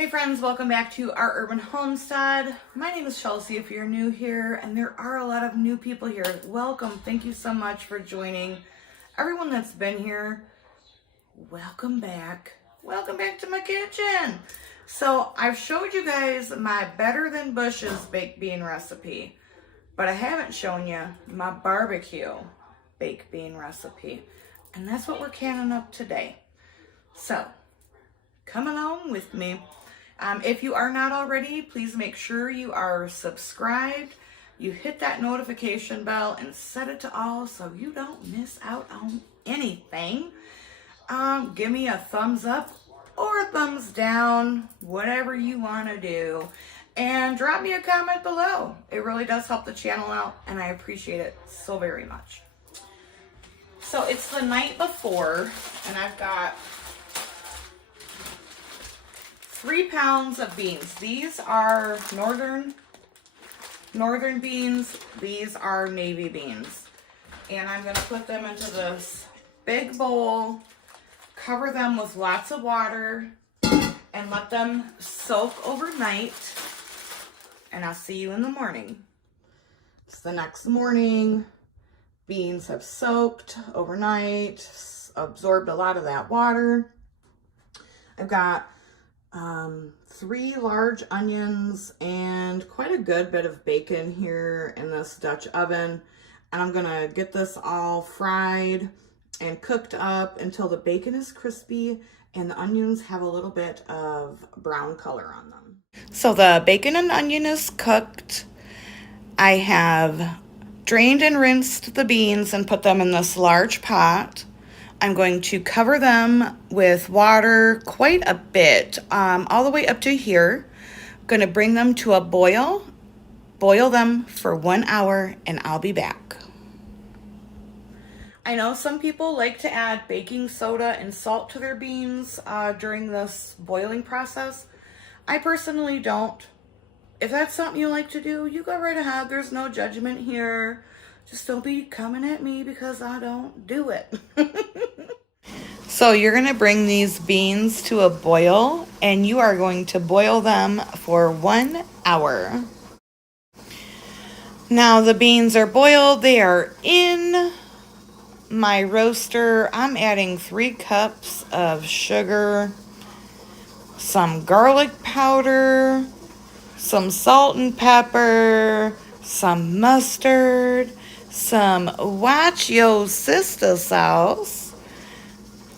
Hey friends, welcome back to our urban homestead. My name is Chelsea if you're new here, and there are a lot of new people here. Welcome, thank you so much for joining. Everyone that's been here, welcome back. Welcome back to my kitchen. So I've showed you guys my Better Than Bushes baked bean recipe, but I haven't shown you my barbecue baked bean recipe. And that's what we're canning up today. So come along with me. If you are not already, please make sure you are subscribed. You hit that notification bell and set it to all so you don't miss out on anything. Give me a thumbs up or a thumbs down, whatever you want to do. And drop me a comment below. It really does help the channel out, and I appreciate it so very much. So it's the night before, and I've got 3 pounds of beans. These are northern beans. These are navy beans. And I'm going to put them into this big bowl, cover them with lots of water, and let them soak overnight. And I'll see you in the morning. It's the next morning. Beans have soaked overnight, absorbed a lot of that water. I've got 3 large onions and quite a good bit of bacon here in this Dutch oven. And I'm gonna get this all fried and cooked up until the bacon is crispy and the onions have a little bit of brown color on them. So the bacon and onion is cooked. I have drained and rinsed the beans and put them in this large pot. I'm going to cover them with water quite a bit, all the way up to here. I'm going to bring them to a boil them for 1 hour, and I'll be back. I know some people like to add baking soda and salt to their beans during this boiling process. I personally don't. If that's something you like to do, you go right ahead. There's no judgment here. Just don't be coming at me because I don't do it. So you're going to bring these beans to a boil, and you are going to boil them for 1 hour. Now the beans are boiled. They are in my roaster. I'm adding 3 cups of sugar, some garlic powder, some salt and pepper, some mustard, some Watch Yo Sister sauce,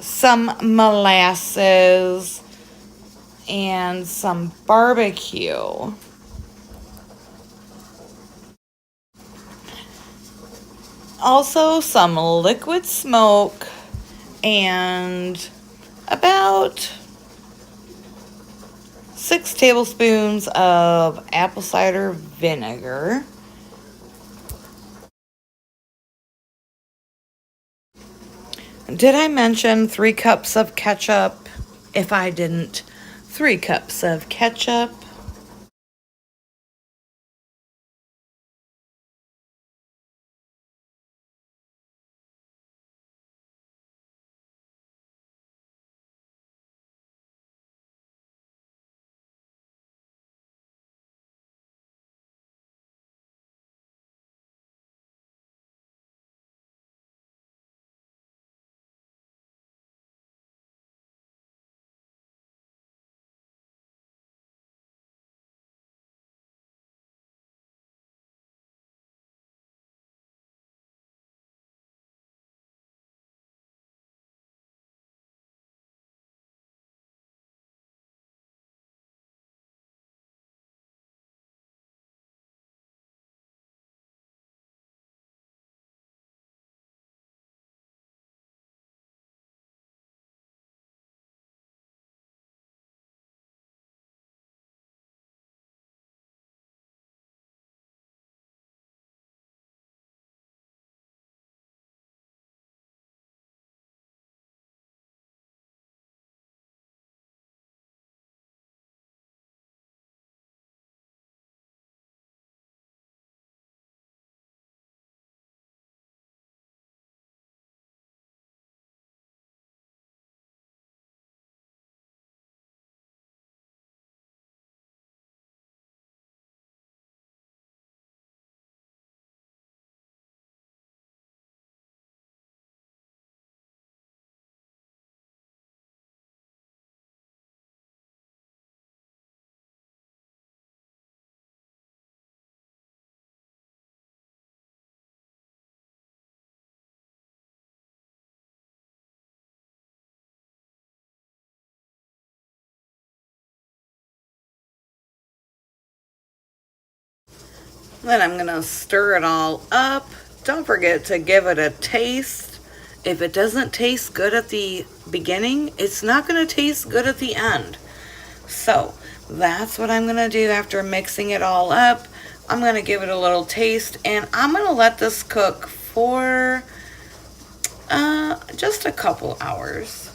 some molasses, and some barbecue. Also some liquid smoke and about 6 tablespoons of apple cider vinegar. Did I mention 3 cups of ketchup? If I didn't, 3 cups of ketchup. Then I'm gonna stir it all up. Don't forget to give it a taste. If it doesn't taste good at the beginning, it's not gonna taste good at the end. So that's what I'm gonna do after mixing it all up. I'm gonna give it a little taste, and I'm gonna let this cook for just a couple hours.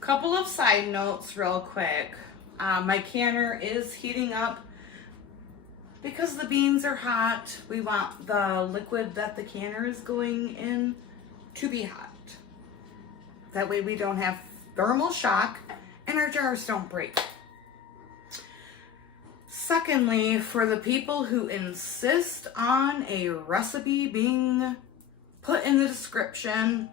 Couple of side notes real quick. My canner is heating up. Because the beans are hot, we want the liquid that the canner is going in to be hot. That way we don't have thermal shock and our jars don't break. Secondly, for the people who insist on a recipe being put in the description,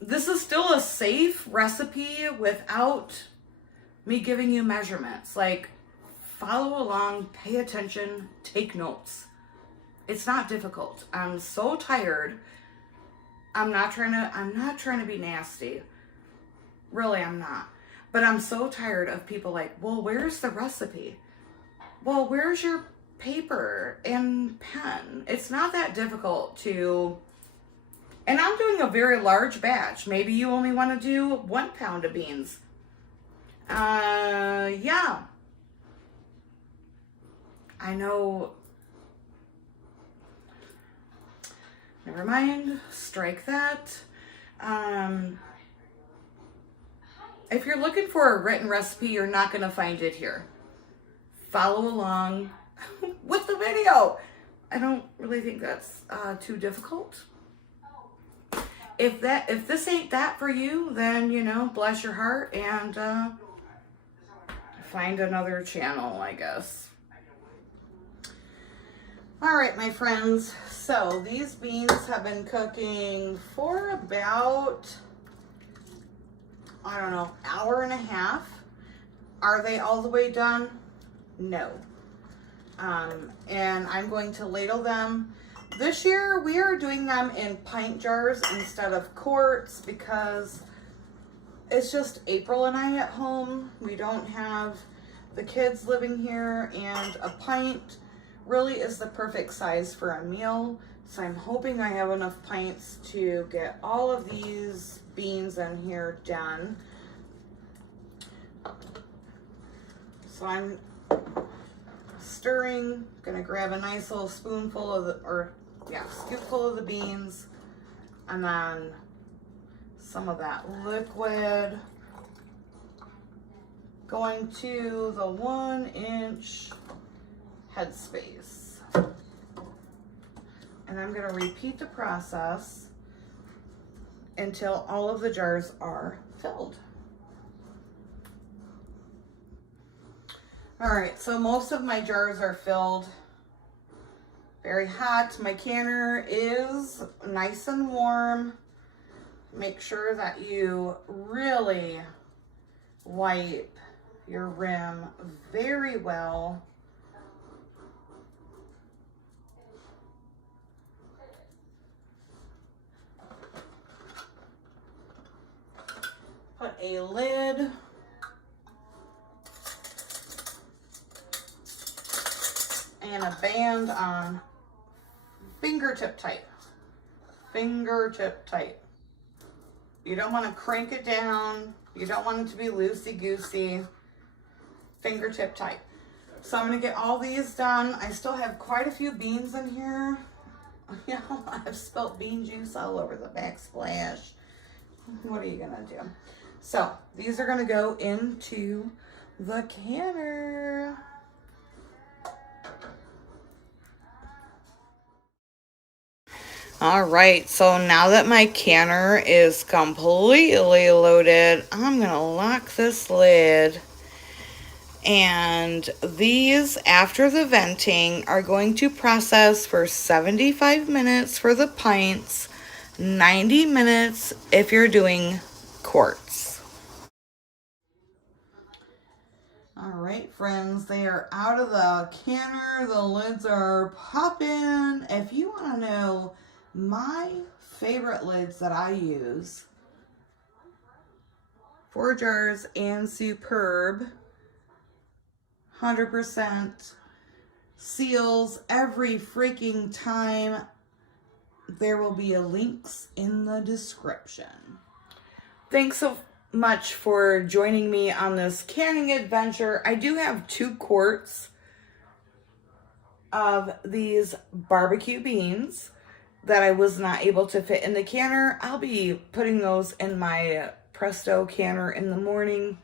this is still a safe recipe without me giving you measurements. Like, follow along, pay attention, take notes. It's not difficult. I'm so tired. I'm not trying to be nasty. Really, I'm not. But I'm so tired of people like, well, where's the recipe? Well, where's your paper and pen? It's not that difficult to, and I'm doing a very large batch. Maybe you only want to do 1 pound of beans. Yeah. I know. Never mind. Strike that. If you're looking for a written recipe, you're not going to find it here. Follow along with the video. I don't really think that's too difficult. If this ain't that for you, then, you know, bless your heart and find another channel, I guess. All right, my friends. So these beans have been cooking for about, I don't know, hour and a half. Are they all the way done? No. And I'm going to ladle them. This year we are doing them in pint jars instead of quarts because it's just April and I at home. We don't have the kids living here, and a pint really is the perfect size for a meal. So I'm hoping I have enough pints to get all of these beans in here done. So I'm stirring, gonna grab a nice little spoonful of the, scoopful of the beans, and then some of that liquid going to the 1-inch headspace. And I'm gonna repeat the process until all of the jars are filled. All right, so most of my jars are filled. Very hot. My canner is nice and warm. Make sure that you really wipe your rim very well. Put a lid and a band on fingertip tight. Fingertip tight. You don't want to crank it down. You don't want it to be loosey-goosey. Fingertip tight. So I'm going to get all these done. I still have quite a few beans in here. You know, I've spilt bean juice all over the backsplash. What are you going to do? So these are going to go into the canner. All right, so now that my canner is completely loaded, I'm going to lock this lid. And these, after the venting, are going to process for 75 minutes for the pints, 90 minutes if you're doing quarts. All right, friends, they are out of the canner. The lids are popping. If you want to know my favorite lids that I use for jars and Superb, 100% seals every freaking time. There will be links in the description. Thanks so much for joining me on this canning adventure. I do have 2 quarts of these barbecue beans that I was not able to fit in the canner. I'll be putting those in my Presto canner in the morning.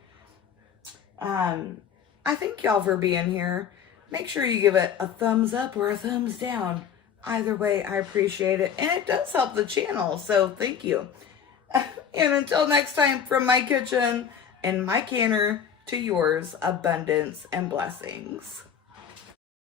I thank y'all for being here. Make sure you give it a thumbs up or a thumbs down. Either way, I appreciate it. And it does help the channel, so thank you. And until next time, from my kitchen and my canner to yours, abundance and blessings.